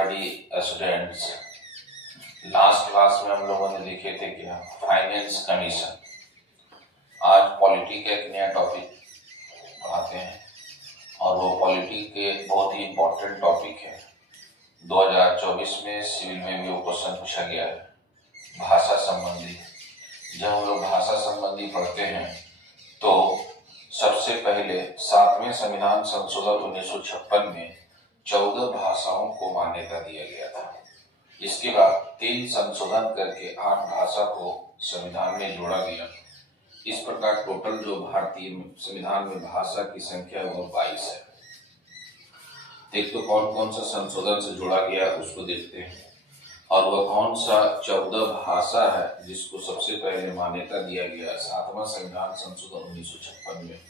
बड़ी students, last class में हम लोगों ने देखे थे क्या, फाइनेंस कमीशन। आज पॉलिटी का एक नया टॉपिक पढ़ाते हैं और वो पॉलिटी के बहुत ही इम्पोर्टेंट टॉपिक है। 2024 में सिविल में भी वो क्वेश्चन पूछा गया है, भाषा संबंधी। जब हम लोग भाषा संबंधी पढ़ते हैं तो सबसे पहले 7वें संविधान संशोधन 1956 में 14 भाषाओं को मान्यता दिया गया था। इसके बाद 3 संशोधन करके 8 भाषा को संविधान में जोड़ा गया। इस प्रकार टोटल जो भारतीय संविधान में भाषा की संख्या है वो 22 है। एक तो कौन कौन सा संशोधन से जोड़ा गया उसको देखते हैं, और वह कौन सा 14 भाषा है जिसको सबसे पहले मान्यता दिया गया 7वां संविधान संशोधन 1956 में।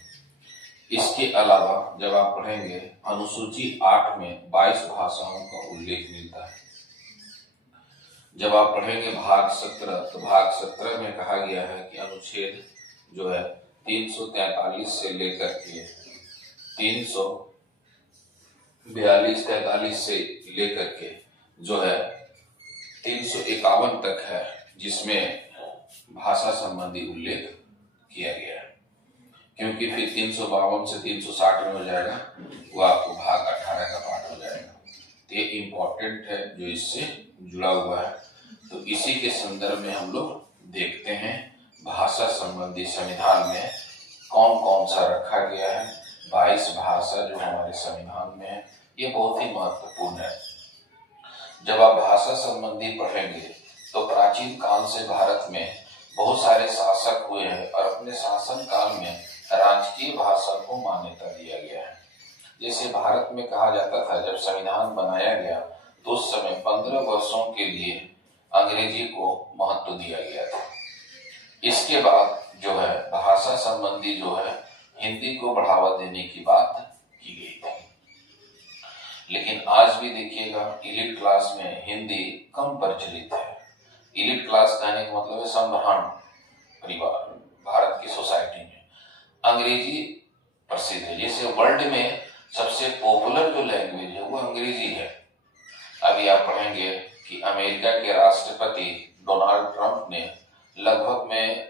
इसके अलावा जब आप पढ़ेंगे अनुसूची 8 में 22 भाषाओं का उल्लेख मिलता है। जब आप पढ़ेंगे भाग 17 तो भाग 17 में कहा गया है कि अनुच्छेद जो है 343 से लेकर के 342-43 से लेकर के जो है 351 तक है, जिसमें भाषा संबंधी उल्लेख किया गया है। क्योंकि फिर 352 से 360 में हो जाएगा, वो आपको भाग 18 का पाठ हो जाएगा। तो ये इम्पोर्टेंट है जो इससे जुड़ा हुआ है। तो इसी के संदर्भ में हम लोग देखते हैं भाषा संबंधी संविधान में कौन कौन सा रखा गया है। 22 भाषा जो हमारे संविधान में है, ये बहुत ही महत्वपूर्ण है। जब आप भाषा संबंधी पढ़ेंगे तो प्राचीन काल से भारत में बहुत सारे शासक हुए हैं और अपने शासन काल में राजकीय भाषा को मान्यता दिया गया है। जैसे भारत में कहा जाता था जब संविधान बनाया गया तो उस समय 15 वर्षों के लिए अंग्रेजी को महत्व दिया गया था। इसके बाद जो है भाषा संबंधी जो है हिंदी को बढ़ावा देने की बात की गई थी। लेकिन आज भी देखिएगा इलीट क्लास में हिंदी कम प्रचलित है। इलीट क्लास कहने का मतलब है संभ्रांत परिवार। भारत की सोसाइटी में अंग्रेजी प्रसिद्ध है। जैसे वर्ल्ड में सबसे पॉपुलर जो लैंग्वेज है वो अंग्रेजी है। अभी आप पढ़ेंगे कि अमेरिका के राष्ट्रपति डोनाल्ड ट्रंप ने लगभग में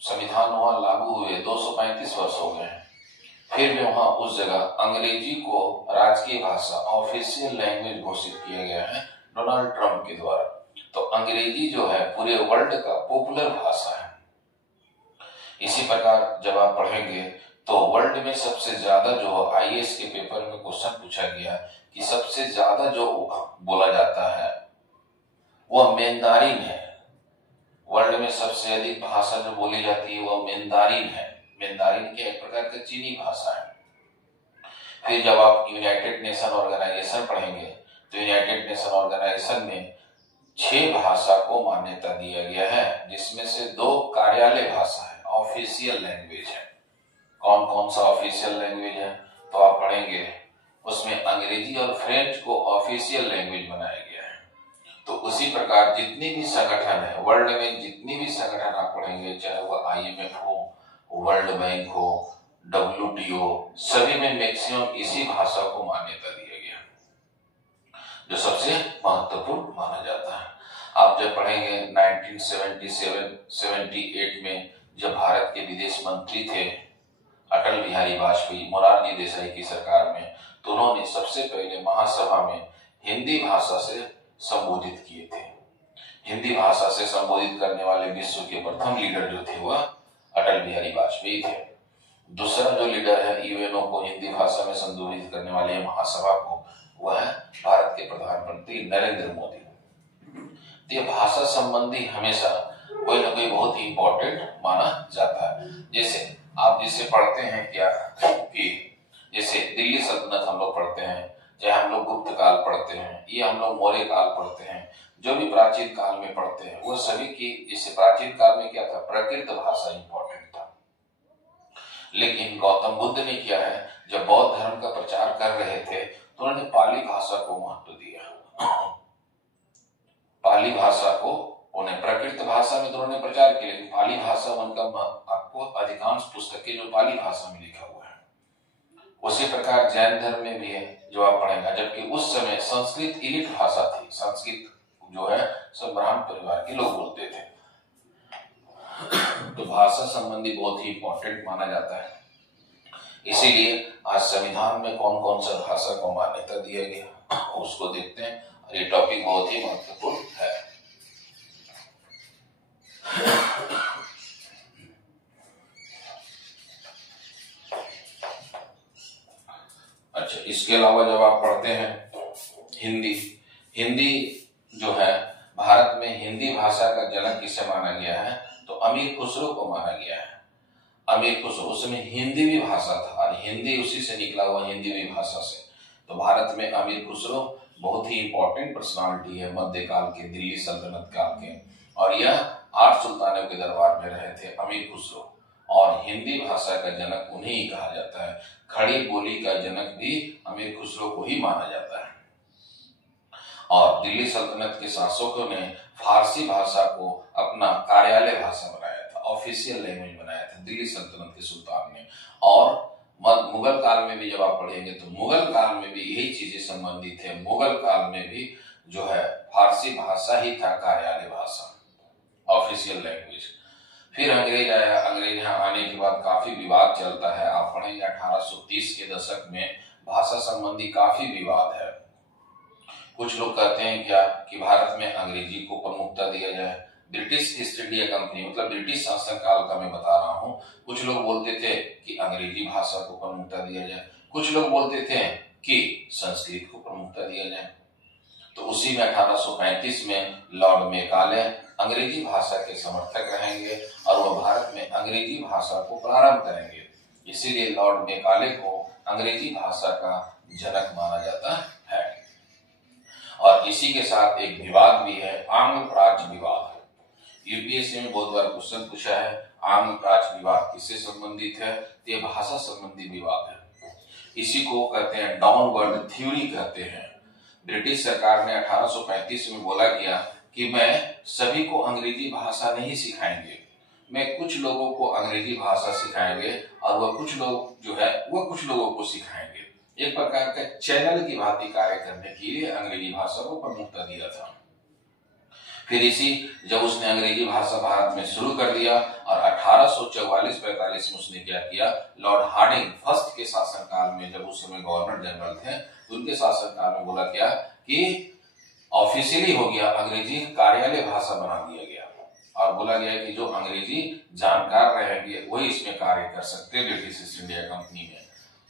संविधान वहां लागू हुए 235 वर्ष हो गए हैं, फिर भी वहां उस जगह अंग्रेजी को राजकीय भाषा ऑफिशियल लैंग्वेज घोषित किया गया है डोनाल्ड ट्रंप के द्वारा। तो अंग्रेजी जो है पूरे वर्ल्ड का पॉपुलर भाषा है। इसी प्रकार जब आप पढ़ेंगे तो वर्ल्ड में सबसे ज्यादा जो आईएएस के पेपर में क्वेश्चन पूछा गया कि सबसे ज्यादा जो बोला जाता है वह मैंदारिन है। वर्ल्ड में सबसे अधिक भाषा जो बोली जाती है वह मैंदारिन है। मैंदारिन के एक प्रकार का चीनी भाषा है। फिर जब आप यूनाइटेड नेशन ऑर्गेनाइजेशन पढ़ेंगे तो यूनाइटेड नेशन ऑर्गेनाइजेशन में 6 भाषा को मान्यता दिया गया है, जिसमें से 2 कार्यालय भाषा है, ऑफिशियल लैंग्वेज है। कौन कौन सा ऑफिशियल लैंग्वेज है तो आप पढ़ेंगे उसमें अंग्रेजी और फ्रेंच को ऑफिशियल लैंग्वेज बनाया गया है। तो उसी प्रकार जितनी भी संगठन है वर्ल्ड में, जितनी भी संगठन आप पढ़ेंगे, चाहे वह IMF हो, वर्ल्ड बैंक हो, WTO, सभी में मैक्सिमम इसी भाषा को मान्यता दिया गया जो सबसे महत्वपूर्ण माना जाता है। आप जब पढ़ेंगे 1977-78 में जब भारत के विदेश मंत्री थे अटल बिहारी वाजपेयी, मोरारजी देसाई की सरकार में, तो उन्होंने सबसे पहले महासभा में हिंदी भाषा से संबोधित किए थे। हिंदी भाषा से संबोधित करने वाले विश्व के प्रथम लीडर जो थे वह अटल बिहारी वाजपेयी थे। दूसरा जो लीडर है यूएनओ को हिंदी भाषा में संबोधित करने वाले महासभा को, वह है भारत के प्रधानमंत्री नरेंद्र मोदी। तो ये भाषा संबंधी हमेशा कोई ना कोई बहुत ही इंपॉर्टेंट माना जाता है। जैसे आप जिसे पढ़ते हैं क्या कि जैसे दिल्ली सल्तनत हम लोग पढ़ते हैं, चाहे हम लोग गुप्त काल पढ़ते हैं, ये हम लोग मौर्य काल पढ़ते हैं, जो भी प्राचीन काल में पढ़ते हैं वो सभी की, जैसे प्राचीन काल में क्या था, प्राकृत भाषा इंपॉर्टेंट था। लेकिन गौतम बुद्ध ने किया है, जब बौद्ध धर्म का प्रचार कर रहे थे तो उन्होंने पाली भाषा को महत्व दिया। पाली भाषा को उन्हें प्राकृत भाषा में तो उन्होंने प्रचार किया, लेकिन पाली भाषा उनका आपको अधिकांश पुस्तकें जो पाली भाषा में लिखा हुआ है उसी प्रकार जैन धर्म में भी है जो आप पढ़ेगा, जबकि उस समय संस्कृत इलिट भाषा थी। संस्कृत जो है सब ब्राह्मण परिवार के लोग बोलते थे। तो भाषा संबंधी बहुत ही इंपॉर्टेंट माना जाता है। इसीलिए आज संविधान में कौन कौन सा भाषा को मान्यता दिया गया उसको देखते हैं, और ये टॉपिक बहुत ही महत्वपूर्ण है। अच्छा, इसके अलावा जब आप पढ़ते हैं हिंदी, हिंदी जो है भारत में हिंदी भाषा का जनक किसे माना गया है, तो अमीर खुसरो को माना गया है। अमीर खुसरो, उसमें हिंदी भी भाषा था और हिंदी उसी से निकला हुआ, हिंदी भी भाषा से। तो भारत में अमीर खुसरो बहुत ही इंपॉर्टेंट पर्सनालिटी है मध्यकाल के, दिल्ली सल्तनत काल के, और यह 8 सुल्तानों के दरबार में रहे थे अमीर खुसरो, और हिंदी भाषा का जनक उन्हें ही कहा जाता है। खड़ी बोली का जनक भी अमीर खुसरो को ही माना जाता है। और दिल्ली सल्तनत के शासकों ने फारसी भाषा को अपना कार्यालय भाषा बनाया था, ऑफिशियल लैंग्वेज बनाया था दिल्ली सल्तनत के सुल्तान ने। और मुगल काल में भी जब आप पढ़ेंगे तो मुगल काल में भी यही चीजें संबंधित है। मुगल काल में भी जो है फारसी भाषा ही था कार्यालय भाषा, ऑफिशियल लैंग्वेज। फिर अंग्रेज आया, अंग्रेज यहाँ आने के बाद काफी विवाद चलता है। आप पढ़ेंगे 1830 के दशक में भाषा संबंधी काफी विवाद है। कुछ लोग कहते हैं क्या कि भारत में अंग्रेजी को प्रमुखता दिया जाए, ब्रिटिश ईस्ट इंडिया कंपनी मतलब ब्रिटिश शासन काल का मैं बता रहा हूँ। कुछ लोग बोलते थे कि अंग्रेजी भाषा को प्रमुखता दिया जाए, कुछ लोग बोलते थे कि संस्कृत को प्रमुखता दिया जाए। तो उसी में 1835 में लॉर्ड मेकाले अंग्रेजी भाषा के समर्थक रहेंगे और वह भारत में अंग्रेजी भाषा को प्रारंभ करेंगे। इसीलिए लॉर्ड मेकाले को अंग्रेजी भाषा का जनक माना जाता है। और इसी के साथ एक विवाद भी है, आंग्ल प्राच्य विवाद। यूपीएससी में बहुत बार क्वेश्चन पूछा है आंग्ल प्राच्य विवाद किससे संबंधित है, तो ये भाषा संबंधी विवाद है। इसी को कहते हैं डाउनवर्ड थ्योरी कहते हैं। ब्रिटिश सरकार ने 1835 में बोला गया कि मैं सभी को अंग्रेजी भाषा नहीं सिखाएंगे, मैं कुछ लोगों को अंग्रेजी भाषा सिखाएंगे और वह कुछ लोग जो है वह कुछ लोगों को सिखाएंगे। एक प्रकार का चैनल की भांति कार्य करने के लिए अंग्रेजी भाषा को प्रमुखता दिया था। फिर इसी जब उसने अंग्रेजी भाषा भारत में शुरू कर दिया और 1844-45 में उसने क्या किया, लॉर्ड हार्डिंग फर्स्ट के शासनकाल में, जब उस समय गवर्नर जनरल थे, उनके शासनकाल में बोला गया कि ऑफिशियली हो गया, अंग्रेजी कार्यालय भाषा बना दिया गया और बोला गया कि जो अंग्रेजी जानकार रहेंगे वही इसमें कार्य कर सकते हैं ब्रिटिश ईस्ट इंडिया कंपनी में।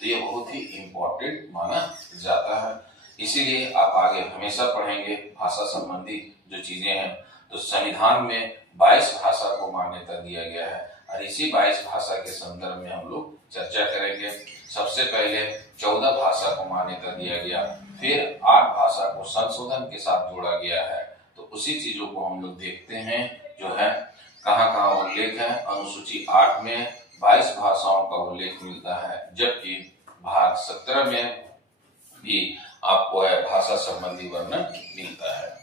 तो ये बहुत ही इंपॉर्टेंट माना जाता है। इसीलिए आप आगे हमेशा पढ़ेंगे भाषा संबंधी जो चीजें हैं। तो संविधान में 22 भाषा को मान्यता दिया गया है और इसी 22 भाषा के संदर्भ में हम लोग चर्चा करेंगे। सबसे पहले 14 भाषा को मान्यता दिया गया, फिर 8 भाषा को संशोधन के साथ जोड़ा गया है। तो उसी चीजों को हम लोग देखते हैं जो है कहाँ कहाँ उल्लेख है। अनुसूची 8 में 22 भाषाओं का उल्लेख मिलता है, जबकि भाग 17 में भी आपको है भाषा संबंधी वर्णन मिलता है।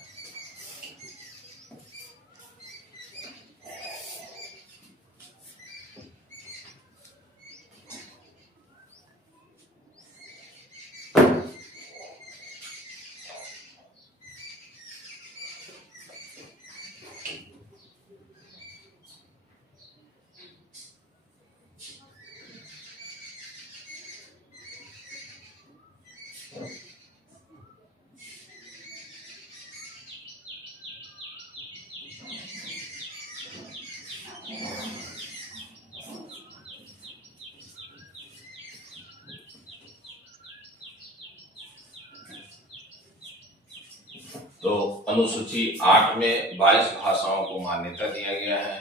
तो अनुसूची 8 में 22 भाषाओं को मान्यता दिया गया है,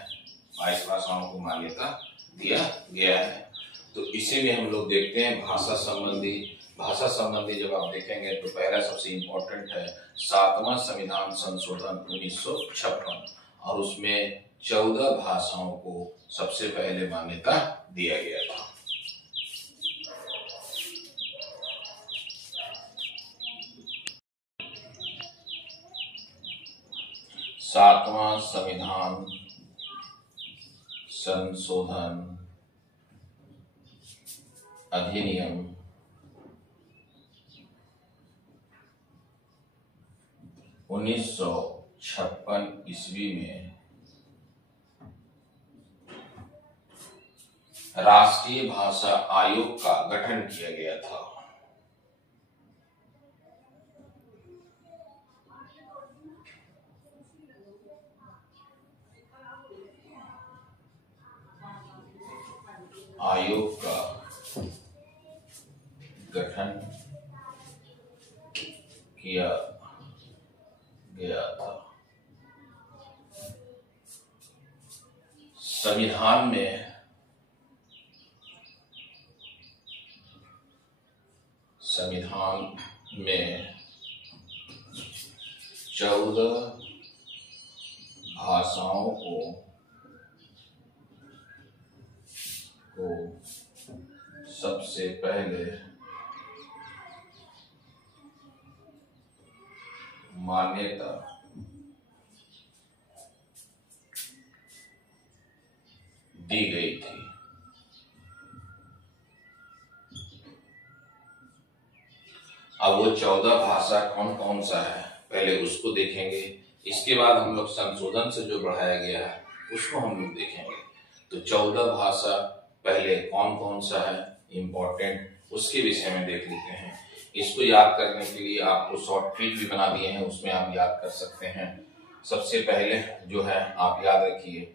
22 भाषाओं को मान्यता दिया गया है। तो इसी में हम लोग देखते हैं भाषा संबंधी जब आप देखेंगे तो पहला सबसे इम्पोर्टेंट है 7वां संविधान संशोधन 1956 और उसमें 14 भाषाओं को सबसे पहले मान्यता दिया गया था। 7वां संविधान संशोधन अधिनियम 1956 ईस्वी में राष्ट्रीय भाषा आयोग का गठन किया गया था। आयोग का गठन किया गया था। संविधान में 14 भाषाओं को सबसे पहले मान्यता दी गई थी। अब वो 14 भाषा कौन कौन सा है पहले उसको देखेंगे, इसके बाद हम लोग संशोधन से जो बढ़ाया गया है उसको हम लोग देखेंगे। तो 14 भाषा पहले कौन कौन सा है इम्पोर्टेंट, उसके विषय में देख लेते हैं। इसको याद करने के लिए आपको शॉर्ट ट्रिक भी बना दिए हैं, उसमें आप याद कर सकते हैं। सबसे पहले जो है आप याद रखिए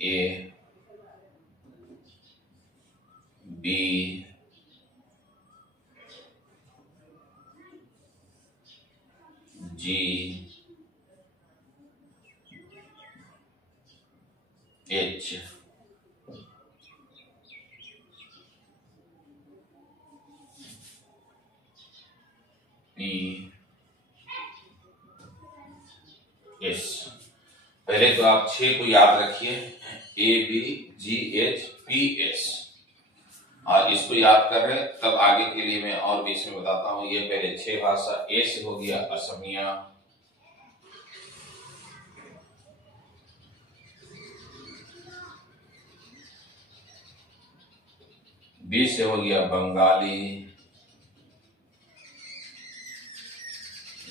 A, B, G, H, P, S। पहले तो आप 6 को याद रखिए, A, B, G, H, P, S। और इसको याद कर रहे हैं तब आगे के लिए मैं और भी इसमें बताता हूं। ये पहले 6 भाषा। A से हो गया असमिया, B से हो गया बंगाली,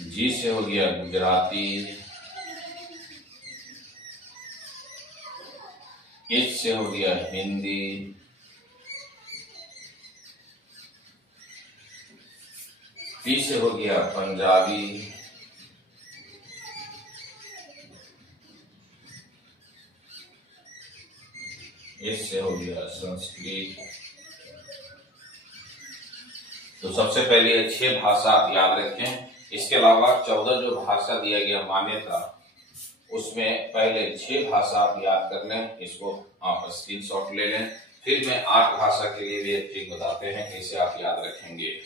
G से हो गया गुजराती, H से हो गया हिंदी, P से हो गया पंजाबी, S से हो गया संस्कृत। तो सबसे पहले 6 भाषा आप याद रखें। इसके अलावा 14 जो भाषा दिया गया मान्यता, उसमें पहले 6 भाषा आप याद कर लें, इसको आप स्क्रीनशॉट ले लें। फिर मैं 8 भाषा के लिए भी एक ट्रिक बताते हैं कैसे आप याद रखेंगे।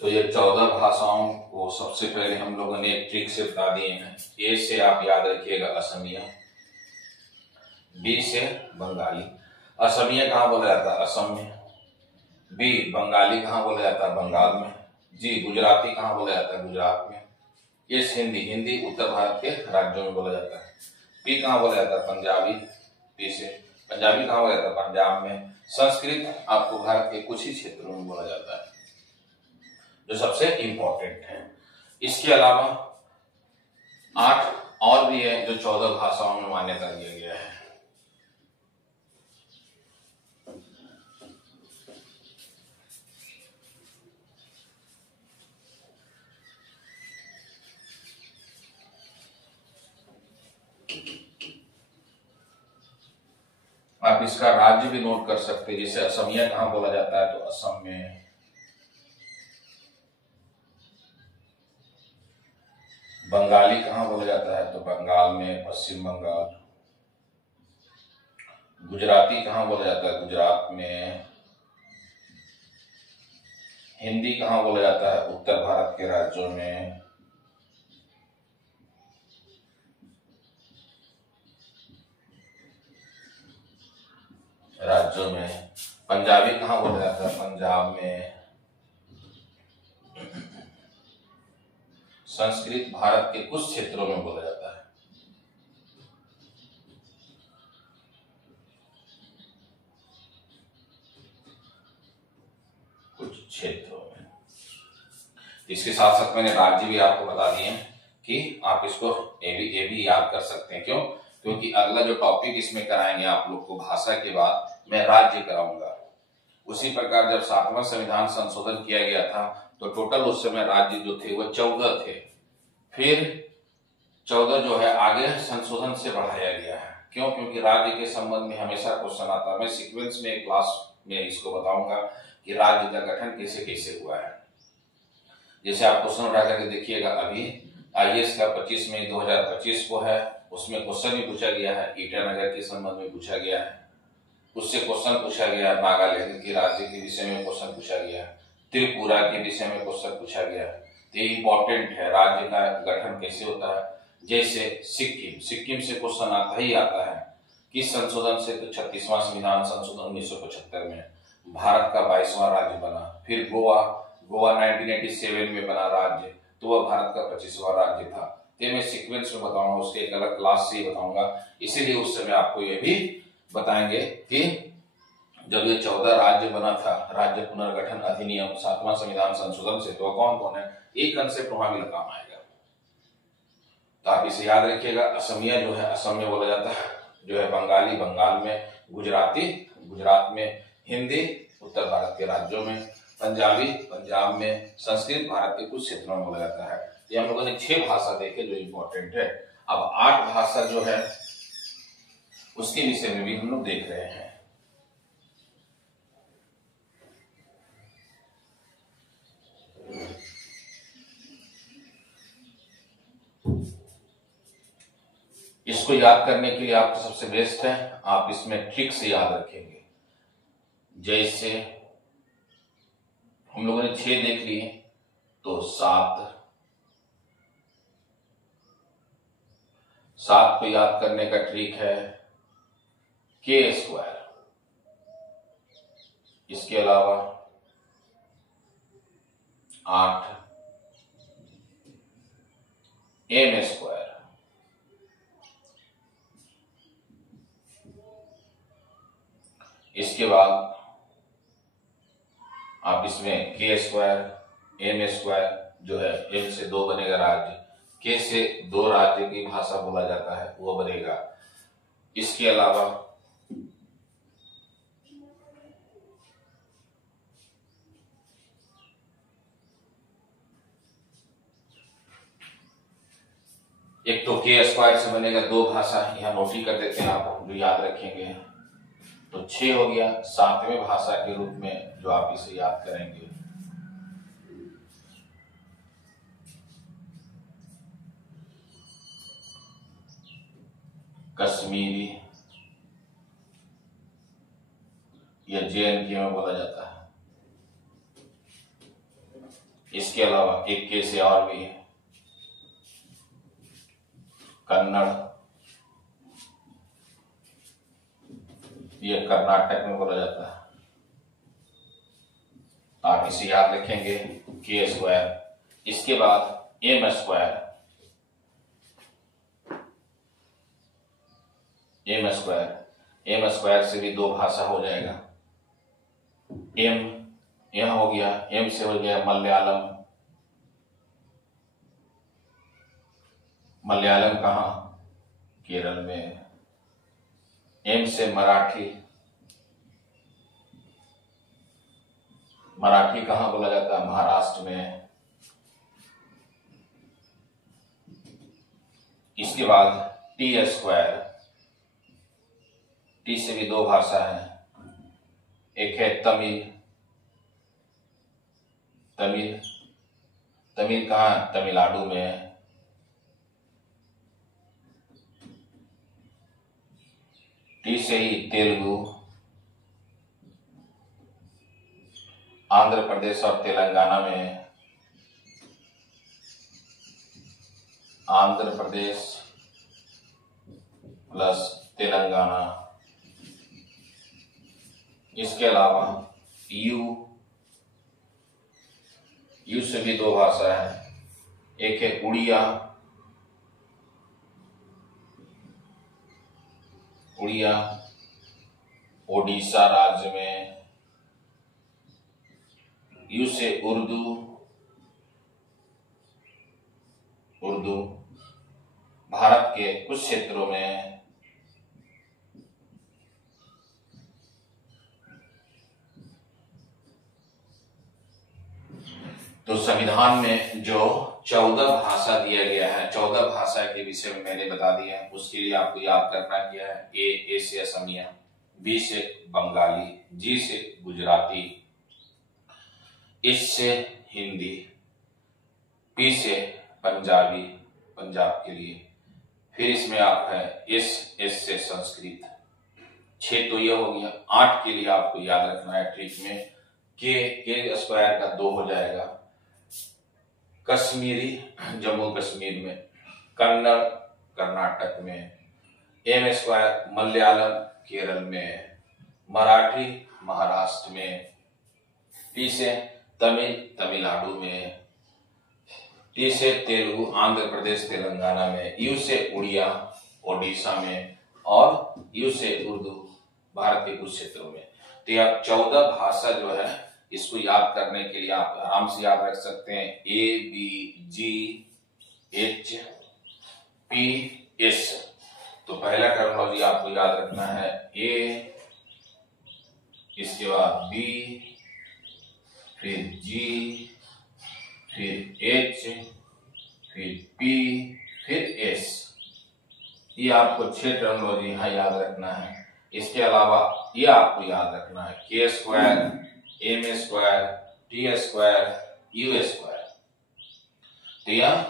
तो ये 14 भाषाओं को सबसे पहले हम लोगों ने एक ट्रिक से बता दिए हैं। ए से आप याद रखिएगा असमिया, बी से बंगाली। असमिया कहाँ बोला जाता है? असम में। बी बंगाली कहाँ बोला जाता है? बंगाल में। जी गुजराती कहाँ बोला जाता है? गुजरात में। ये हिंदी, हिंदी उत्तर भारत के राज्यों में बोला जाता है। पी कहाँ बोला जाता है? पंजाबी। पी से पंजाबी कहाँ बोला जाता है? पंजाब में। संस्कृत आपको भारत के कुछ ही क्षेत्रों में बोला जाता है, जो सबसे इंपॉर्टेंट है। इसके अलावा 8 और भी है जो 14 भाषाओं में मान्यता दिया गया है। आप इसका राज्य भी नोट कर सकते हैं, जैसे असमिया कहाँ बोला जाता है तो असम में, बंगाली कहाँ बोला जाता है तो बंगाल में, पश्चिम बंगाल, गुजराती कहाँ बोला जाता है गुजरात में, हिंदी कहाँ बोला जाता है उत्तर भारत के राज्यों में, पंजाबी कहाँ बोला जाता है पंजाब में, संस्कृत भारत के कुछ क्षेत्रों में बोला जाता है। कुछ क्षेत्रों में। इसके साथ साथ मैंने राज्य भी आपको बता दिए हैं कि आप इसको ये भी याद कर सकते हैं। क्यों? क्योंकि अगला जो टॉपिक इसमें कराएंगे आप लोग को भाषा के बाद मैं राज्य कराऊंगा। उसी प्रकार जब 7वां संविधान संशोधन किया गया था तो टोटल उस समय राज्य जो थे वो 14 थे। फिर 14 जो है आगे संशोधन से बढ़ाया गया है। क्यों? क्योंकि राज्य के संबंध में हमेशा क्वेश्चन आता है। मैं सीक्वेंस में एक क्लास में इसको बताऊंगा कि राज्य का गठन कैसे कैसे हुआ है। जैसे आप क्वेश्चन उठा करके देखिएगा, अभी IAS का 25 मई 2025 को है, उसमें क्वेश्चन भी पूछा गया है, ईटानगर के संबंध में पूछा गया है, उससे क्वेश्चन पूछा गया है, नागालैंड के राज्य के विषय में क्वेश्चन पूछा गया है, त्रिपुरा के विषय में क्वेश्चन पूछा गया है। तो ये इंपॉर्टेंट है, राज्य का गठन कैसे होता है। जैसे सिक्किम से क्वेश्चन आता ही आता है। किस संशोधन से? तो 36वां संविधान संशोधन 1975 में भारत का 22वां राज्य बना। फिर गोवा 1987 में बना राज्य, तो वह भारत का 25वां राज्य था। तो मैं सीक्वेंस में बताऊंगा, उसके एक अलग क्लास से ही बताऊंगा। इसीलिए उस समय आपको यह भी बताएंगे कि जब ये 14 राज्य बना था, राज्य पुनर्गठन अधिनियम 7वां संविधान संशोधन से, तो कौन कौन है, एक कंसेप्ट वहां भी काम आएगा। तो आप इसे याद रखिएगा। असमिया जो है असम में बोला जाता है, जो है बंगाली बंगाल में, गुजराती गुजरात में, हिंदी उत्तर भारत के राज्यों में, पंजाबी पंजाब में, संस्कृत भारत के कुछ क्षेत्रों में बोला जाता है। ये हम लोगों ने 6 भाषा देखे जो इंपॉर्टेंट है। अब 8 भाषा जो है उसके विषय में भी हम लोग देख रहे हैं। इसको याद करने के लिए आपको सबसे बेस्ट है, आप इसमें ट्रिक से याद रखेंगे। जैसे हम लोगों ने 6 देख लिए, तो 7 को याद करने का ट्रिक है k²। इसके अलावा 8 m²। इसके बाद आप इसमें k² m² जो है, m से 2 बनेगा राज्य, k से 2 राज्य की भाषा बोला जाता है वो बनेगा। इसके अलावा एक तो k² से बनेगा 2 भाषा, यहां नोट ही कर देते हैं आप, जो याद रखेंगे। तो 6 हो गया 7वें भाषा के रूप में जो आप इसे याद करेंगे। कश्मीरी या JNK में बोला जाता है। इसके अलावा एक के से और भी है, कन्नड़, ये कर्नाटक में बोला जाता है। आप इसे याद रखेंगे k²। इसके बाद m² से भी 2 भाषा हो जाएगा। m यहां हो गया, m से हो गया मलयालम कहां? केरल में। m से मराठी कहां बोला जाता है? महाराष्ट्र में। इसके बाद t²। टी से भी दो भाषा है, एक है तमिल। तमिल तमिल कहाँ? तमिलनाडु में है। टी से ही तेलुगु, आंध्र प्रदेश और तेलंगाना में है। आंध्र प्रदेश प्लस तेलंगाना। इसके अलावा यू से भी दो भाषा है, एक है उड़िया। उड़िया ओडिशा राज्य में। यू से उर्दू। उर्दू भारत के कुछ क्षेत्रों में। तो संविधान में जो 14 भाषा दिया गया है, 14 भाषा के विषय में मैंने बता दिया। उसके लिए आपको याद करना क्या है? ए से असमिया, बी से बंगाली, जी से गुजराती, एस से हिंदी, पी से पंजाबी, पंजाब के लिए। फिर इसमें आप है एस से संस्कृत। 6 तो ये हो गया। 8 के लिए आपको याद रखना है ट्रिक में, के स्क्वायर का 2 हो जाएगा। कश्मीरी जम्मू कश्मीर में, कन्नड़ कर्नाटक में, एम स्क्वायर मलयालम केरल में, मराठी महाराष्ट्र में, पी से तमिल तमिलनाडु में, टी से तेलुगु आंध्र प्रदेश तेलंगाना में, यू से उड़िया ओडिशा में, और यू से उर्दू भारत के कुछ क्षेत्रों में। तो यह 14 भाषा जो है, इसको याद करने के लिए आप आराम से याद रख सकते हैं। A B G H P S. तो पहला टर्मिनोलॉजी आपको याद रखना है ए, इसके बाद बी, फिर जी, फिर एच, फिर पी, फिर एस। ये आपको 6 टर्मिनोलॉजी यहाँ याद रखना है। इसके अलावा ये आपको याद रखना है K square, M square, T square, U square. तो यह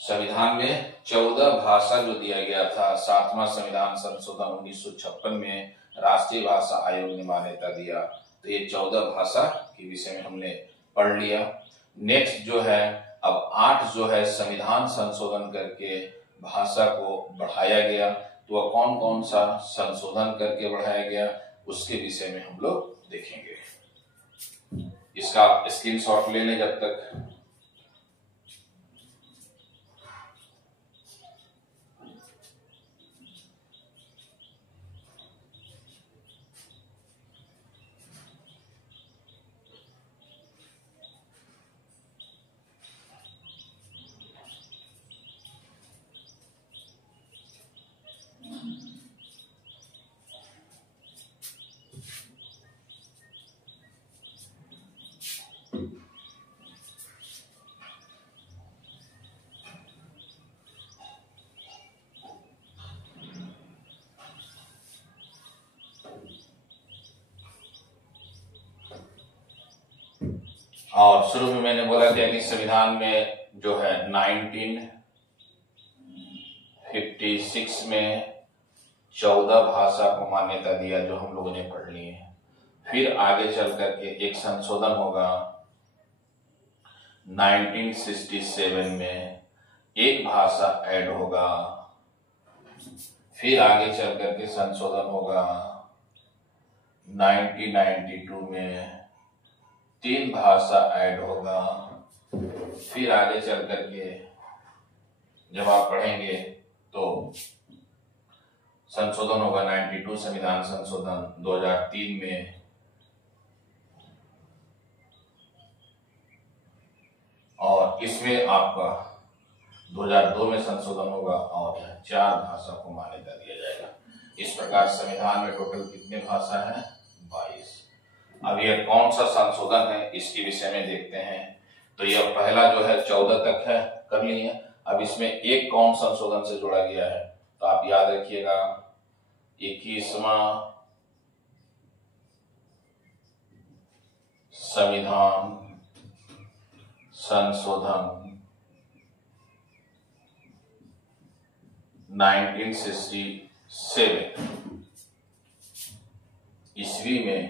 संविधान में 14 भाषा जो दिया गया था, 7वां संविधान संशोधन 1956 में राष्ट्रीय भाषा आयोग ने मान्यता दिया। तो ये 14 भाषा के विषय में हमने पढ़ लिया। नेक्स्ट जो है, अब 8 जो है संविधान संशोधन करके भाषा को बढ़ाया गया। तो वह कौन कौन सा संशोधन करके बढ़ाया गया, उसके विषय में हम लोग देखेंगे। इसका स्क्रीनशॉट ले लें जब तक। और शुरू में मैंने बोला था कि संविधान में जो है 1956 में 14 भाषा को मान्यता दिया, जो हम लोगों ने पढ़ ली है। फिर आगे चल करके एक संशोधन होगा 1967 में, एक भाषा ऐड होगा। फिर आगे चल करके संशोधन होगा 1992 में, 3 भाषा ऐड होगा। फिर आगे चल करके जब आप पढ़ेंगे तो संशोधन होगा 92 संविधान संशोधन 2003 में, और इसमें आपका 2002 में संशोधन होगा और 4 भाषा को मान्यता दिया जाएगा। इस प्रकार संविधान में टोटल कितने भाषा है? 22। अब यह कौन सा संशोधन है, इसके विषय में देखते हैं। तो यह पहला जो है 14 तक है, कर लिए। अब इसमें एक कौन संशोधन से जोड़ा गया है, तो आप याद रखिएगा 21वां संविधान संशोधन 1967 ईस्वी में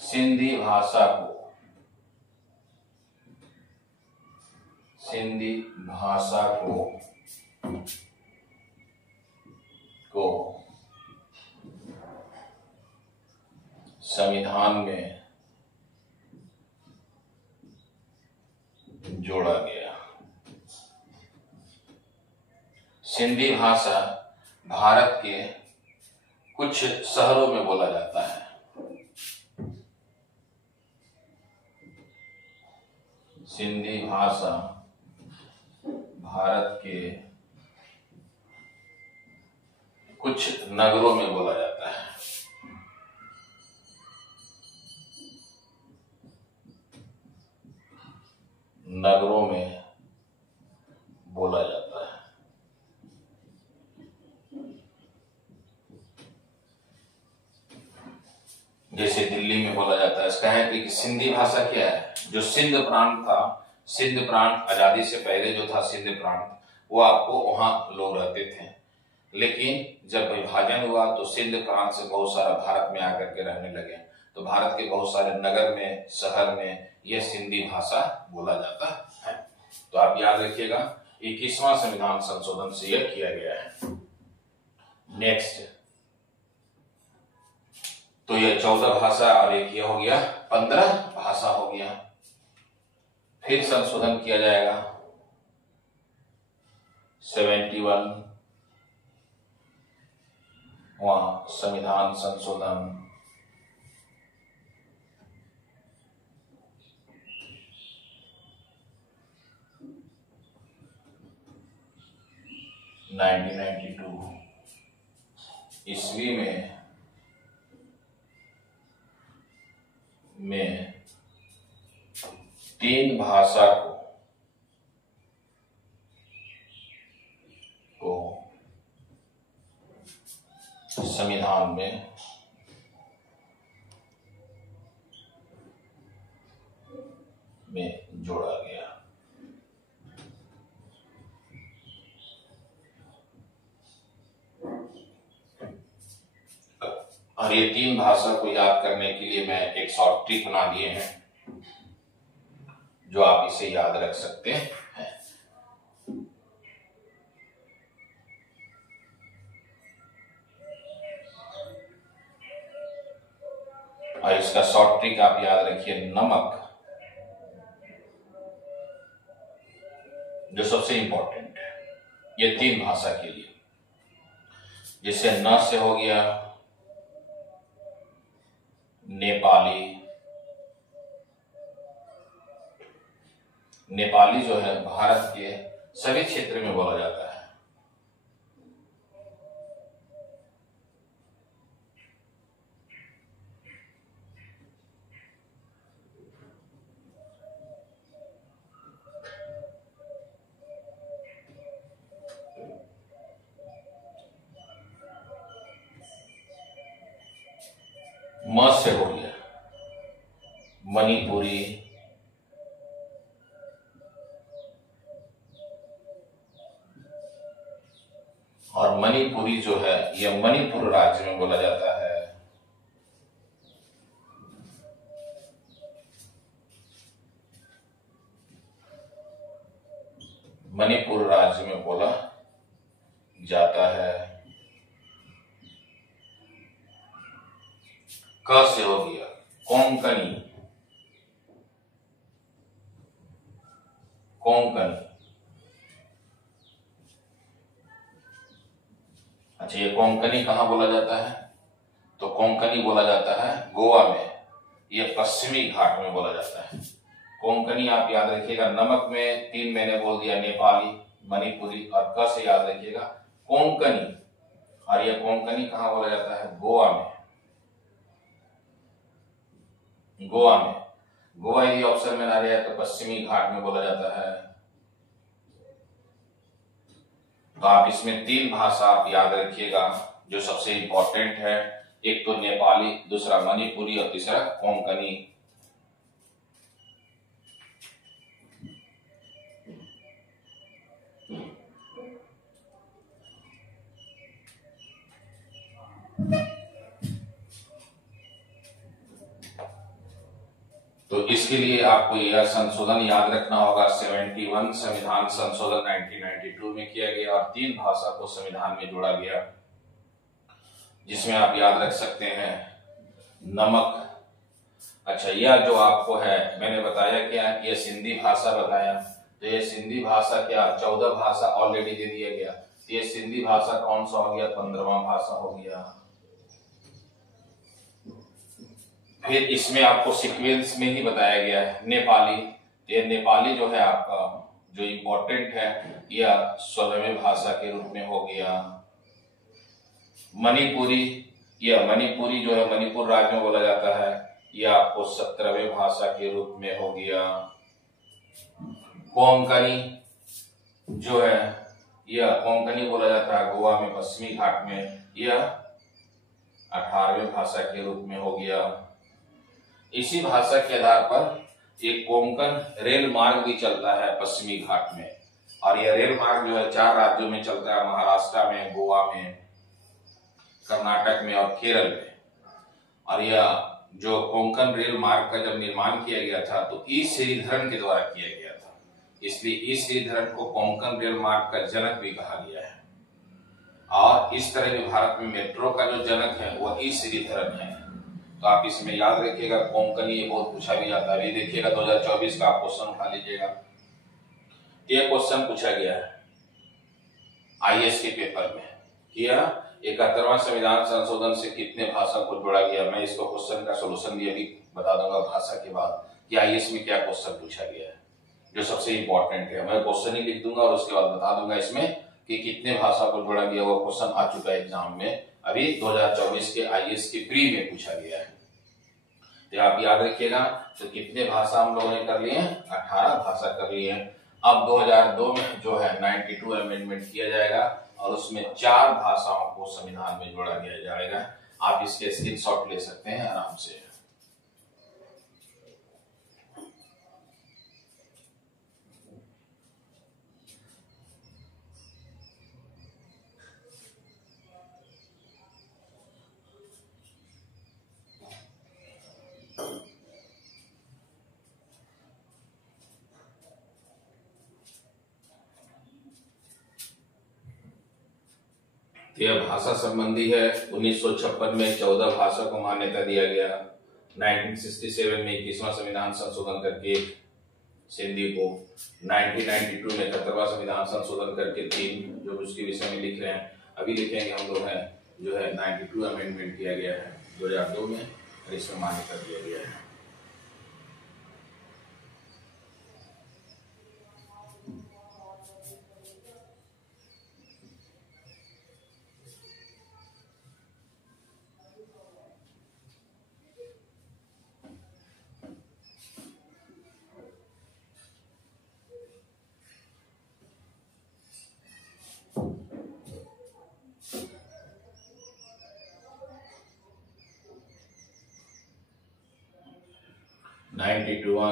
सिंधी भाषा को संविधान में जोड़ा गया। सिंधी भाषा भारत के कुछ शहरों में बोला जाता है। सिंधी भाषा भारत के कुछ नगरों में बोला जाता है। नगरों में बोला जाता है। जैसे दिल्ली में बोला जाता है। इसका है कि सिंधी भाषा क्या है? जो सिंध प्रांत था, सिंध प्रांत आजादी से पहले जो था सिंध प्रांत, वो आपको वहां लोग रहते थे, लेकिन जब विभाजन हुआ तो सिंध प्रांत से बहुत सारा भारत में आकर के रहने लगे। तो भारत के बहुत सारे नगर में, शहर में यह सिंधी भाषा बोला जाता है। तो आप याद रखिएगा, 21वां संविधान संशोधन से यह किया गया है। नेक्स्ट, तो यह 14 भाषा और एक यह हो गया 15 भाषा हो गया। फिर संशोधन किया जाएगा 71वां संविधान संशोधन 1992 ईस्वी में 3 भाषा को संविधान में जोड़ा गया। और ये 3 भाषा को याद करने के लिए मैं एक शॉर्ट ट्रिक बना दिए हैं, जो आप इसे याद रख सकते हैं। और इसका शॉर्ट ट्रिक आप याद रखिए, नमक, जो सबसे इंपॉर्टेंट है ये 3 भाषा के लिए। जिससे न से हो गया नेपाली। नेपाली जो है भारत के सभी क्षेत्र में बोला जाता है। म से हो गया मणिपुरी, और मणिपुरी जो है यह मणिपुर राज्य में बोला जाता है। मणिपुर राज्य में बोला जाता है। क से हो गया कोंकणी। कोंकणी, अच्छा ये कोंकणी कहाँ बोला जाता है? तो कोंकणी बोला जाता है गोवा में। यह पश्चिमी घाट में बोला जाता है। कोंकणी आप याद रखिएगा। नमक में 3 मैंने बोल दिया, नेपाली, मणिपुरी, और क से याद रखिएगा कोंकणी। और यह कोंकणी कहाँ बोला जाता है? गोवा में। गोवा में। गोवा यदि ऑप्शन में ना रहे तो पश्चिमी घाट में बोला जाता है। तो आप इसमें 3 भाषा आप याद रखिएगा जो सबसे इंपॉर्टेंट है। एक तो नेपाली, दूसरा मणिपुरी और तीसरा कोंकणी। तो इसके लिए आपको यह संशोधन याद रखना होगा। 71 संविधान संशोधन 1992 में किया गया और 3 भाषा को संविधान में जोड़ा गया, जिसमें आप याद रख सकते हैं नमक। अच्छा, यह जो आपको है मैंने बताया क्या, यह सिंधी भाषा बताया, तो ये सिंधी भाषा क्या 14 भाषा ऑलरेडी दे दिया गया। ये सिंधी भाषा कौन सा हो गया, 15वां भाषा हो गया। फिर इसमें आपको सीक्वेंस में ही बताया गया है नेपाली। ये नेपाली जो है आपका जो इम्पोर्टेंट है, यह 16वें भाषा के रूप में हो गया। मणिपुरी, यह मणिपुरी जो है मणिपुर राज्य में बोला जाता है, यह आपको 17वें भाषा के रूप में हो गया। कोंकणी जो है, यह कोंकणी बोला जाता है गोवा में, पश्चिमी घाट में, यह 18वें भाषा के रूप में हो गया। इसी भाषा के आधार पर एक कोंकण रेल मार्ग भी चलता है पश्चिमी घाट में, और यह रेल मार्ग जो है 4 राज्यों में चलता है, महाराष्ट्र में, गोवा में, कर्नाटक में और केरल में। और यह जो कोंकण रेल मार्ग का जब निर्माण किया गया था तो ई श्रीधरन के द्वारा किया गया था, इसलिए ई श्रीधरन को कोंकण रेल मार्ग का जनक भी कहा गया है। और इस तरह के भारत में मेट्रो का जो जनक है वह ई श्रीधरन है। तो आप इसमें याद रखिएगा, कोंकणी ये बहुत पूछा भी जाता है। अभी देखिएगा 2024 का आप क्वेश्चन उठा लीजिएगा, ये क्वेश्चन पूछा गया है आईएएस के पेपर में, किया 71वां संविधान संशोधन से कितने भाषा को जोड़ा गया। मैं इसको क्वेश्चन का सोल्यूशन भी अभी बता दूंगा भाषा के बाद कि आईएएस में क्या क्वेश्चन पूछा गया है जो सबसे इंपॉर्टेंट है। मैं क्वेश्चन ही लिख दूंगा और उसके बाद बता दूंगा इसमें कि कितने भाषा को जोड़ा गया। वो क्वेश्चन आ चुका है एग्जाम में, अभी 2024 के आईएएस के प्री में पूछा गया है। तो आप याद रखिएगा, तो कितने भाषा हम लोगों ने कर लिए हैं, 18 भाषा कर लिए हैं। अब 2002 में जो है 92 अमेंडमेंट किया जाएगा और उसमें 4 भाषाओं को संविधान में जोड़ा गया जाएगा। आप इसके स्क्रीनशॉट ले सकते हैं आराम से। यह भाषा संबंधी है। 1956 में 14 भाषा को मान्यता दिया गया। 1967 में 21वां संविधान संशोधन करके सिंधी को, 1992 में 71वां संविधान संशोधन करके 3 जो उसके विषय में लिख रहे हैं, अभी लिखेंगे हम लोग हैं जो है 92 अमेंडमेंट किया गया है 2002 में, और इसमें मान्यता दिया गया है।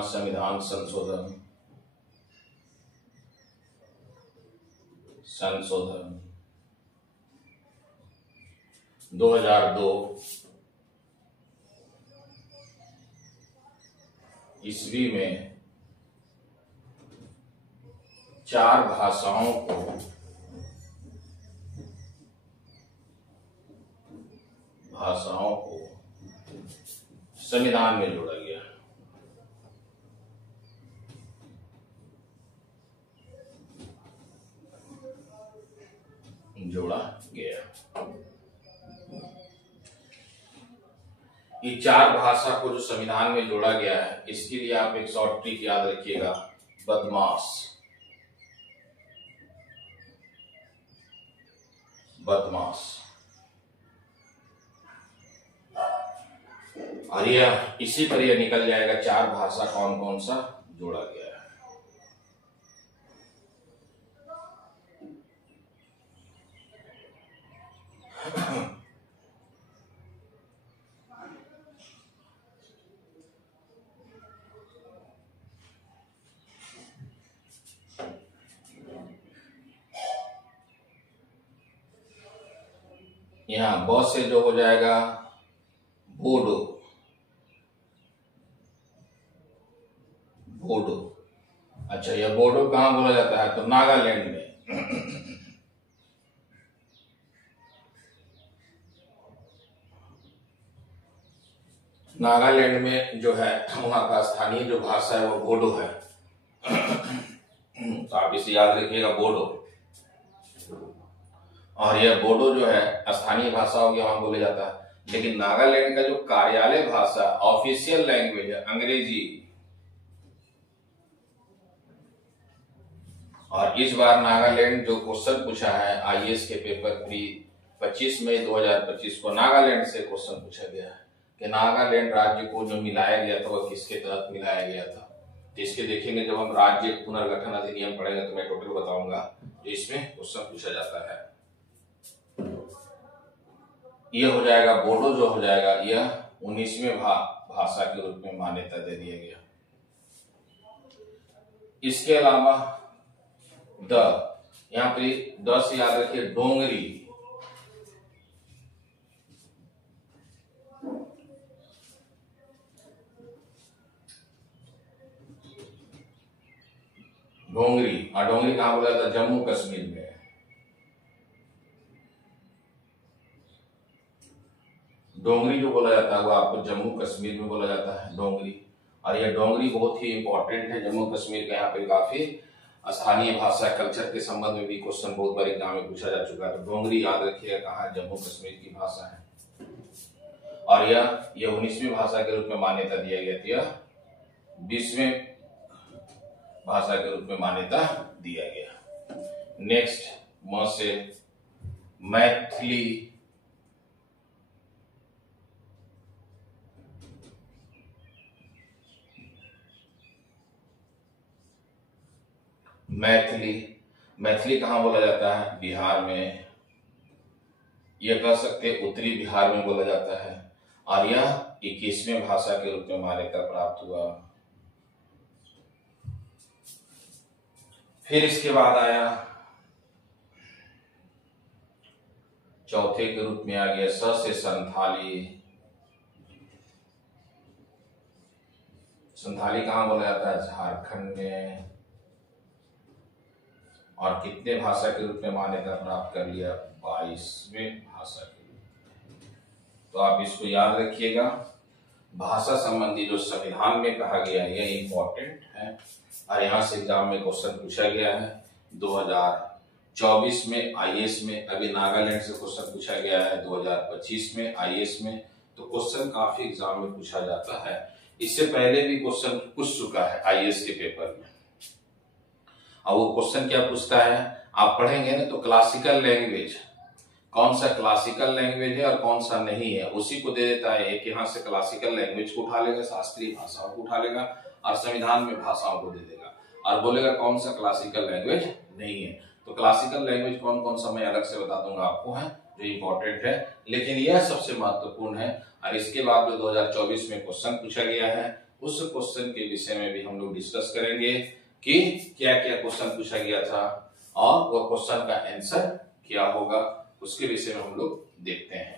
संविधान संशोधन 2002 ईस्वी में 4 भाषाओं को संविधान में जोड़ा गया। ये 4 भाषा को जो संविधान में जोड़ा गया है, इसके लिए आप एक शॉर्ट ट्रिक याद रखिएगा, बदमाश। और यह इसी पर यह निकल जाएगा 4 भाषा कौन कौन सा जोड़ा गया है। यहाँ ब से जो हो जाएगा बोडो, बोडो। अच्छा, यह बोडो कहाँ बोला जाता है? तो नागालैंड में। नागालैंड में जो है वहां का स्थानीय जो भाषा है वो बोडो है। तो आप इसे याद रखिएगा, बोडो। और यह बोडो जो है स्थानीय भाषा हो गया, वहां बोला जाता है। लेकिन नागालैंड का जो कार्यालय भाषा, ऑफिशियल लैंग्वेज है, अंग्रेजी। और इस बार नागालैंड जो क्वेश्चन पूछा है आईएएस के पेपर 25 मई 2025 को नागालैंड से क्वेश्चन पूछा गया है कि नागालैंड राज्य को जो मिलाया गया था वह किसके तहत मिलाया गया था। तो इसके देखेंगे जब हम राज्य पुनर्गठन अधिनियम पढ़ेंगे तो मैं टोटल बताऊंगा जो इसमें क्वेश्चन पूछा जाता है। यह हो जाएगा बोडो, जो हो जाएगा यह 19वें भाषा के रूप में मान्यता दे दिया गया। इसके अलावा यहाँ पे 10 याद रखिए, डोंगरी। डोंगरी, और डोंगरी कहां बोला जाता है? जम्मू कश्मीर में। डोंगरी जो बोला जाता है वो आपको जम्मू कश्मीर में बोला जाता है, डोंगरी। और यह डोंगरी बहुत ही इंपॉर्टेंट है जम्मू कश्मीर का। यहाँ पे काफी स्थानीय भाषा कल्चर के संबंध में भी क्वेश्चन बहुत बार एग्जाम में पूछा जा चुका है। तो डोंगरी याद रखिएगा कहाँ जम्मू कश्मीर की भाषा है। और यह 19वीं भाषा के रूप में मान्यता दिया गया था, 20वें भाषा के रूप में मान्यता दिया गया। नेक्स्ट म से मैथिली। मैथिली कहां बोला जाता है? बिहार में। यह कह सकते उत्तरी बिहार में बोला जाता है। और यह 21वें भाषा के रूप में मान्यता प्राप्त हुआ। फिर इसके बाद आया चौथे के रूप में आ गया स से संथाली। संथाली कहां बोला जाता है? झारखंड में। और कितने भाषा के रूप में मान्यता प्राप्त कर लिया? 22वें भाषा के रूप में। तो आप इसको याद रखिएगा। भाषा संबंधी जो संविधान में कहा गया है यह इंपॉर्टेंट है और यहाँ से एग्जाम में क्वेश्चन पूछा गया है 2024 में आईएएस में। अभी नागालैंड से क्वेश्चन पूछा गया है 2025 में आईएएस में। तो क्वेश्चन काफी एग्जाम में पूछा जाता है। इससे पहले भी क्वेश्चन पूछ चुका है आईएएस के पेपर में। अब वो क्वेश्चन क्या पूछता है आप पढ़ेंगे ना, तो क्लासिकल लैंग्वेज कौन सा क्लासिकल लैंग्वेज है और कौन सा नहीं है उसी को दे देता है। एक यहाँ से क्लासिकल लैंग्वेज को उठा लेगा, शास्त्रीय भाषाओं को उठा लेगा और संविधान में भाषाओं को दे देगा और बोलेगा कौन सा क्लासिकल लैंग्वेज नहीं है। तो क्लासिकल लैंग्वेज कौन कौन सा मैं अलग से बता दूंगा आपको, है जो इंपॉर्टेंट है, लेकिन यह सबसे महत्वपूर्ण है। और इसके बाद जो 2024 में क्वेश्चन पूछा गया है उस क्वेश्चन के विषय में भी हम लोग डिस्कस करेंगे कि क्या क्या क्वेश्चन पूछा गया था और वह क्वेश्चन का आंसर क्या होगा, उसके विषय में हम लोग देखते हैं।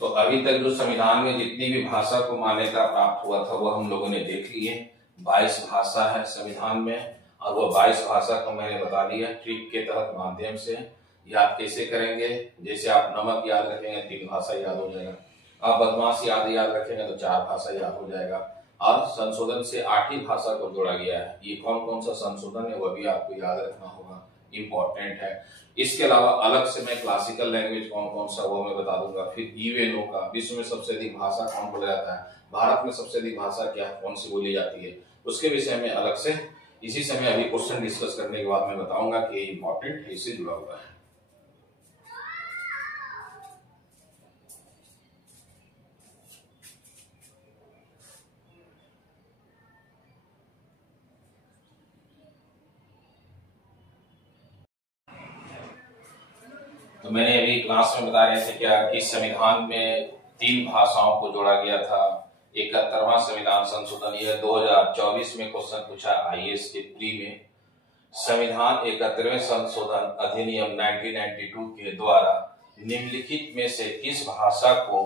तो अभी तक जो संविधान में जितनी भी भाषा को मान्यता प्राप्त हुआ था वह हम लोगों ने देख लिए। 22 भाषा है संविधान में और वह 22 भाषा को मैंने बता दिया ट्रिक के तहत माध्यम से। याद कैसे करेंगे? जैसे आप नमक याद रखेंगे 3 भाषा याद हो जाएगा, आप बदमाश याद रखेंगे तो 4 भाषा याद हो जाएगा। और संशोधन से 8वीं भाषा को जोड़ा गया है। ये कौन कौन सा संशोधन है वह भी आपको याद रखना होगा, इंपॉर्टेंट है। इसके अलावा अलग से मैं क्लासिकल लैंग्वेज कौन कौन सा वो मैं बता दूंगा। फिर ईवेनो का विश्व में सबसे अधिक भाषा कौन बोला जाता है, भारत में सबसे अधिक भाषा क्या कौन सी बोली जाती है, उसके विषय में अलग से इसी समय अभी क्वेश्चन डिस्कस करने के बाद मैं बताऊंगा कि इंपॉर्टेंट इससे जुड़ा हुआ है। तो मैंने अभी क्लास में बता रहे थे क्या कि संविधान में 3 भाषाओं को जोड़ा गया था। 71वां संविधान संशोधन, यह 2024 में क्वेश्चन पूछा आईएएस के प्री में। संविधान 71वें संशोधन अधिनियम 1992 के द्वारा निम्नलिखित में से किस भाषा को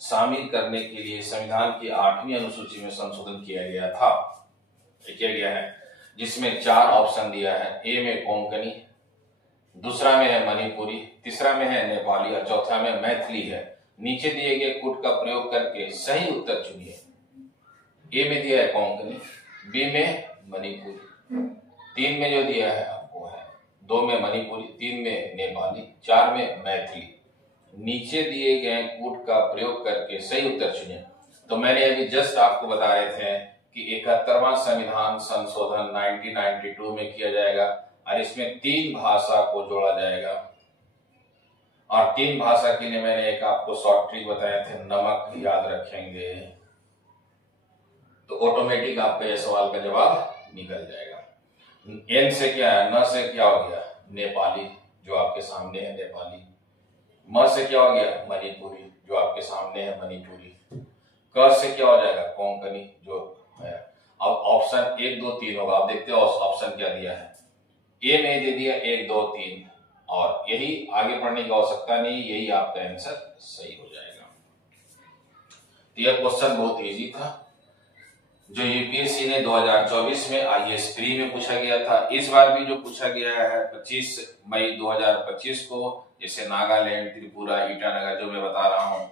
शामिल करने के लिए संविधान की 8वीं अनुसूची में संशोधन किया गया था? किया गया है, जिसमें 4 ऑप्शन दिया है। ए में कोंकणी, दूसरा में है मणिपुरी, तीसरा में है नेपाली और चौथा में मैथिली है। नीचे दिए गए कूट का प्रयोग करके सही उत्तर चुनिए। ए में दिया है कोंकणी, बी में मणिपुरी, 3 में जो दिया है आपको है 2 में मणिपुरी, 3 में नेपाली, 4 में मैथिली। नीचे दिए गए कूट का प्रयोग करके सही उत्तर चुनिए। तो मैंने अभी जस्ट आपको बता रहे थे कि 71वां संविधान संशोधन 1992 में किया जाएगा और इसमें 3 भाषा को जोड़ा जाएगा। और 3 भाषा के लिए मैंने एक आपको शॉर्ट ट्रिक बताए थे, नमक याद रखेंगे तो ऑटोमेटिक आपका यह सवाल का जवाब निकल जाएगा। एन से क्या है, न से क्या हो गया नेपाली जो आपके सामने है नेपाली, म से क्या हो गया मणिपुरी जो आपके सामने है मणिपुरी, क से क्या हो जाएगा कोंकणी जो है। अब ऑप्शन 1 2 3 होगा। आप देखते हो ऑप्शन क्या दिया है, ए में दे दिया 1 2 3 और यही आगे पढ़ने की आवश्यकता नहीं, यही आपका आंसर सही हो जाएगा। तो यह क्वेश्चन बहुत इजी था जो यूपीएससी ने 2024 में आईएएस प्री में पूछा गया था। इस बार भी जो पूछा गया है 25 मई 2025 को, जैसे नागालैंड, त्रिपुरा, ईटानगर जो मैं बता रहा हूँ,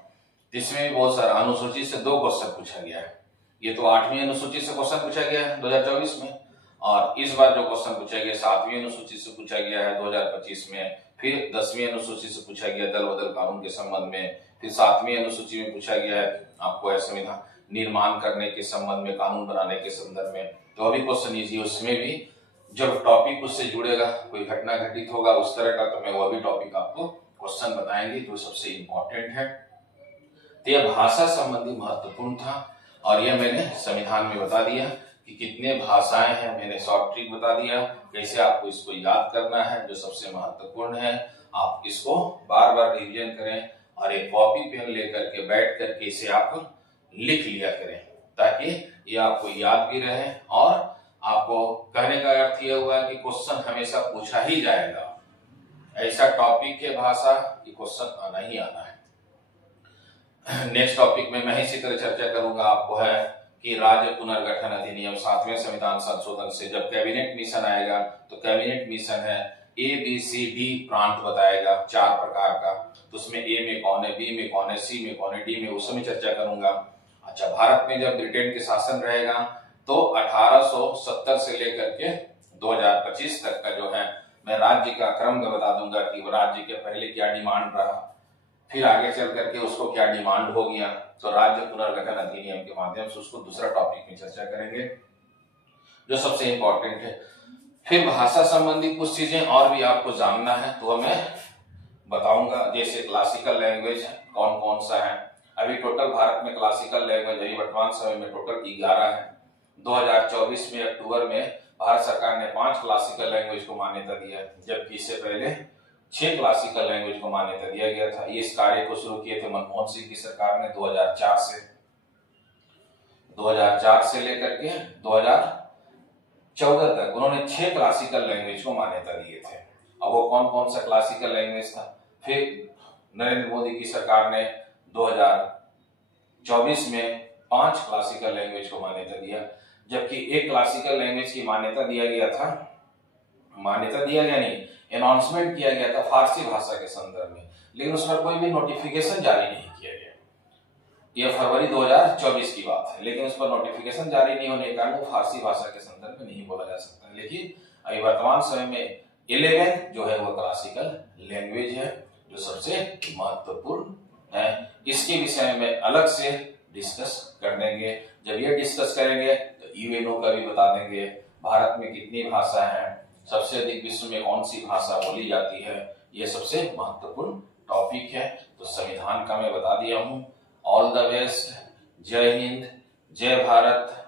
इसमें भी बहुत सारा अनुसूची से 2 क्वेश्चन पूछा गया है। ये तो 8वीं अनुसूची से क्वेश्चन पूछा गया है 2024 में, और इस बार जो क्वेश्चन पूछा गया 7वीं अनुसूची से पूछा गया है 2025 में, फिर 10वीं अनुसूची से पूछा गया दल बदल कानून के संबंध में, फिर 7वीं अनुसूची में पूछा गया है आपको संविधान निर्माण करने के संबंध में, कानून बनाने के संदर्भ में। तो अभी क्वेश्चन इजी, उसमें भी जब टॉपिक उससे जुड़ेगा, कोई घटना घटित होगा उस तरह का, तो मैं वह भी टॉपिक आपको क्वेश्चन बताएंगे जो सबसे इंपॉर्टेंट है। तो यह भाषा संबंधी महत्वपूर्ण था और यह मैंने संविधान में बता दिया कि कितने भाषाएं हैं, मैंने शॉर्ट ट्रिक बता दिया कैसे आपको इसको याद करना है जो सबसे महत्वपूर्ण है। आप इसको बार बार रिवीजन करें और एक कॉपी पेन लेकर के बैठ करके इसे आप लिख लिया करें ताकि ये आपको याद भी रहे। और आपको कहने का अर्थ यह हुआ कि क्वेश्चन हमेशा पूछा ही जाएगा, ऐसा टॉपिक के भाषा की क्वेश्चन आना ही आना है। नेक्स्ट टॉपिक में मैं इसी तरह चर्चा करूंगा आपको है कि राज्य पुनर्गठन अधिनियम 7वें संविधान संशोधन से जब कैबिनेट मिशन आएगा तो कैबिनेट मिशन है ABCD प्रांत बताएगा 4 प्रकार का, तो उसमें ए में कौन है, बी में कौन है, सी में कौन है, डी में, उस समय चर्चा करूंगा। अच्छा, भारत में जब ब्रिटेन के शासन रहेगा तो 1870 से लेकर के 2025 तक का जो है मैं राज्य का क्रम बता दूंगा कि वो राज्य के पहले क्या डिमांड रहा, फिर आगे चल करके उसको क्या डिमांड हो गया, तो राज्य पुनर्गठन अधिनियम के माध्यम से उसको दूसरा टॉपिक में चर्चा करेंगे जो सबसे इंपॉर्टेंट है। फिर भाषा संबंधी कुछ चीजें और भी आपको जानना है तो मैं बताऊंगा, जैसे क्लासिकल लैंग्वेज कौन कौन सा है। अभी टोटल भारत में क्लासिकल लैंग्वेज अभी वर्तमान समय में टोटल 11 है। 2024 में अक्टूबर में भारत सरकार ने 5 क्लासिकल लैंग्वेज को मान्यता दिया, जबकि इससे पहले 6 क्लासिकल लैंग्वेज को मान्यता दिया गया था। ये इस कार्य को शुरू किए थे मनमोहन सिंह की सरकार ने 2004 से लेकर के 2014 तक उन्होंने 6 क्लासिकल लैंग्वेज को मान्यता दिए थे। अब वो कौन कौन सा क्लासिकल लैंग्वेज था, फिर नरेंद्र मोदी की सरकार ने 2024 में 5 क्लासिकल लैंग्वेज को मान्यता दिया, जबकि एक क्लासिकल लैंग्वेज की मान्यता दिया गया नहीं, अनाउंसमेंट किया गया था फारसी भाषा के संदर्भ में, लेकिन उस पर कोई भी नोटिफिकेशन जारी नहीं किया गया। यह फरवरी 2024 की बात है, लेकिन उस पर नोटिफिकेशन जारी नहीं होने के कारण वो फारसी भाषा के संदर्भ में नहीं बोला जा सकता। लेकिन अभी वर्तमान समय में 11 जो है वो क्लासिकल लैंग्वेज है जो सबसे महत्वपूर्ण है। इसके विषय में अलग से डिस्कस कर देंगे। जब ये डिस्कस करेंगे तो यूएनओ का भी बता देंगे, भारत में कितनी भाषा है, सबसे अधिक विश्व में कौन सी भाषा बोली जाती है, ये सबसे महत्वपूर्ण टॉपिक है। तो संविधान का मैं बता दिया हूं। ऑल द बेस्ट, जय हिंद, जय भारत।